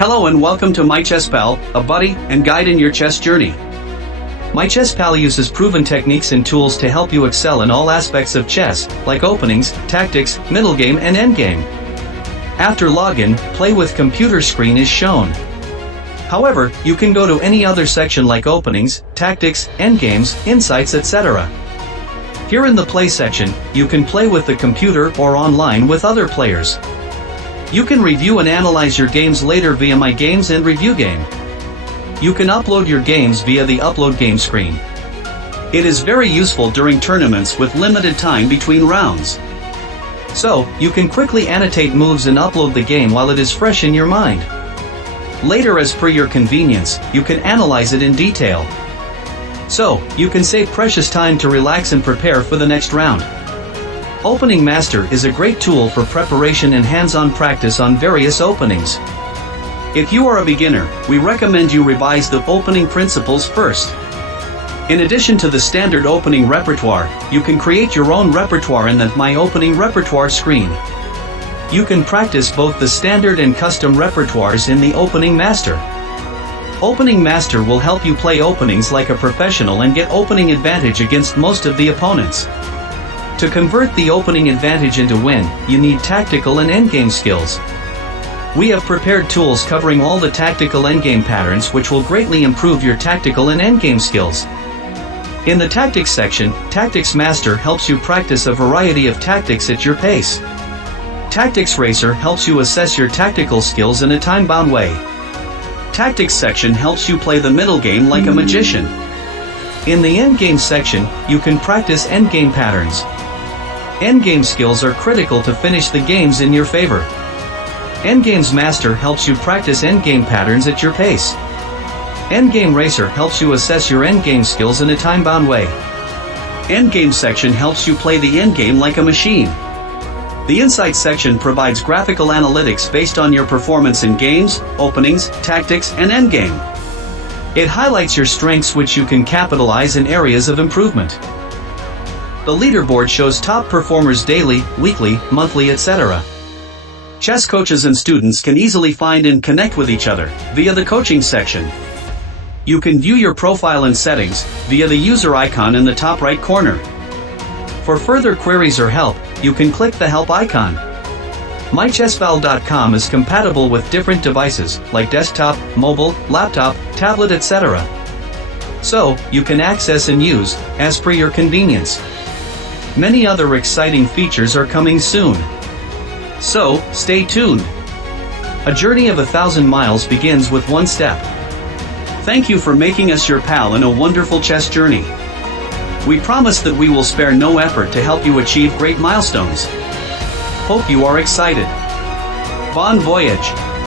Hello and welcome to My Chess Pal, a buddy and guide in your chess journey. My Chess Pal uses proven techniques and tools to help you excel in all aspects of chess, like openings, tactics, middle game and endgame. After login, play with computer screen is shown. However, you can go to any other section like openings, tactics, endgames, insights, etc. Here in the play section, you can play with the computer or online with other players. You can review and analyze your games later via My Games and Review Game. You can upload your games via the Upload Game screen. It is very useful during tournaments with limited time between rounds. So, you can quickly annotate moves and upload the game while it is fresh in your mind. Later, as per your convenience, you can analyze it in detail. So, you can save precious time to relax and prepare for the next round. Opening Master is a great tool for preparation and hands-on practice on various openings. If you are a beginner, we recommend you revise the opening principles first. In addition to the standard opening repertoire, you can create your own repertoire in the My Opening Repertoire screen. You can practice both the standard and custom repertoires in the Opening Master. Opening Master will help you play openings like a professional and get opening advantage against most of the opponents. To convert the opening advantage into win, you need tactical and endgame skills. We have prepared tools covering all the tactical endgame patterns which will greatly improve your tactical and endgame skills. In the Tactics section, Tactics Master helps you practice a variety of tactics at your pace. Tactics Racer helps you assess your tactical skills in a time-bound way. Tactics section helps you play the middle game like a magician. In the endgame section, you can practice endgame patterns. Endgame skills are critical to finish the games in your favor. Endgames Master helps you practice endgame patterns at your pace. Endgame Racer helps you assess your endgame skills in a time-bound way. Endgame section helps you play the endgame like a machine. The Insights section provides graphical analytics based on your performance in games, openings, tactics, and endgame. It highlights your strengths which you can capitalize in areas of improvement. The leaderboard shows top performers daily, weekly, monthly, etc. Chess coaches and students can easily find and connect with each other via the coaching section. You can view your profile and settings via the user icon in the top right corner. For further queries or help, you can click the help icon. MyChessPal.com is compatible with different devices like desktop, mobile, laptop, tablet, etc. So, you can access and use as per your convenience. Many other exciting features are coming soon. So, stay tuned. A journey of 1,000 miles begins with one step. Thank you for making us your pal in a wonderful chess journey. We promise that we will spare no effort to help you achieve great milestones. Hope you are excited. Bon voyage!